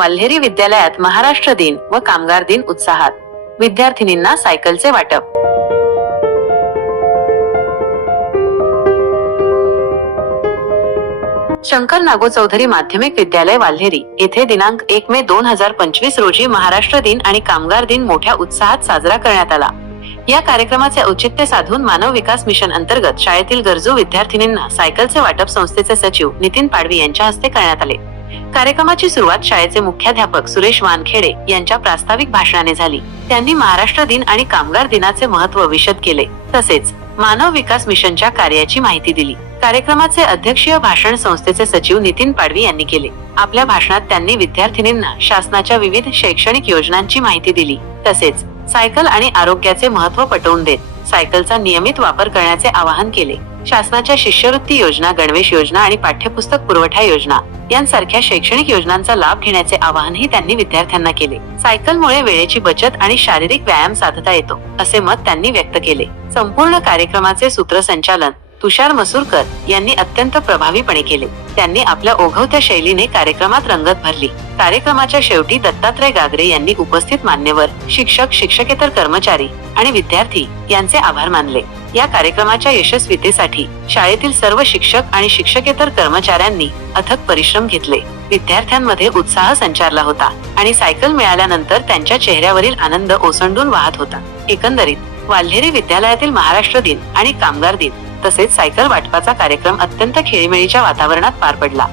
वाल्हेरी विद्यालयात महाराष्ट्र दिन व कामगार दिन उत्साहात. विद्यार्थिनींना सायकलचे वाटप. शंकर नागो चौधरी माध्यमिक विद्यालय वाल्हेरी येथे दिनांक एक मे दोन हजार पंचवीस रोजी महाराष्ट्र दिन आणि कामगार दिन मोठ्या उत्साहात साजरा करण्यात आला. या कार्यक्रमाचे औचित्य साधून मानव विकास मिशन अंतर्गत शाळेतील गरजू विद्यार्थिनींना सायकलचे वाटप संस्थेचे सचिव नितीन पाडवी यांच्या हस्ते करण्यात आले. कार्यक्रमाची सुरुवात शाळेचे मुख्याध्यापक सुरेश वानखेडे यांच्या प्रास्ताविक भाषणाने झाली. त्यांनी महाराष्ट्र दिन आणि कामगार दिनाचे महत्त्व विशद केले. तसेच मानव विकास मिशनच्या कार्याची माहिती दिली. कार्यक्रमाचे अध्यक्षीय भाषण संस्थेचे सचिव नितीन पाडवी यांनी केले. आपल्या भाषणात त्यांनी विद्यार्थिनींना शासनाच्या विविध शैक्षणिक योजनांची माहिती दिली. तसेच सायकल आणि आरोग्याचे महत्त्व पटवून देत सायकलचा नियमित वापर करण्याचे आवाहन केले. शासनाच्या शिष्यवृत्ती योजना गणवेश योजना आणि पाठ्यपुस्तक पुरवठा योजना यांसारख्या शैक्षणिक योजनांचा लाभ घेण्याचे आवाहनही त्यांनी विद्यार्थ्यांना केले. सायकलमुळे वेळेची बचत आणि शारीरिक व्यायाम साधता येतो असे मत त्यांनी व्यक्त केले. संपूर्ण कार्यक्रमाचे सूत्रसंचालन तुषार मसूरकर यांनी अत्यंत प्रभावीपणे केले. त्यांनी आपल्या ओघवत्या शैलीने कार्यक्रमात रंगत भरली. कार्यक्रमाच्या शेवटी दत्तात्रय गागरे यांनी उपस्थित मान्यवर शिक्षक शिक्षकेतर कर्मचारी आणि विद्यार्थी यांचे आभार मानले. या कार्यक्रमाच्या यशस्वीतेसाठी शाळेतील सर्व शिक्षक आणि शिक्षकेतर कर्मचाऱ्यांनी अथक परिश्रम घेतले. विद्यार्थ्यांमध्ये उत्साह संचारला होता आणि सायकल मिळाल्यानंतर त्यांच्या चेहऱ्यावरील आनंद ओसंडून वाहत होता. एकंदरीत वाल्हेरी विद्यालयातील महाराष्ट्र दिन आणि कामगार दिन तसेच सायकल वाटपाचा कार्यक्रम अत्यंत खेळीमेळीच्या वातावरणात पार पडला.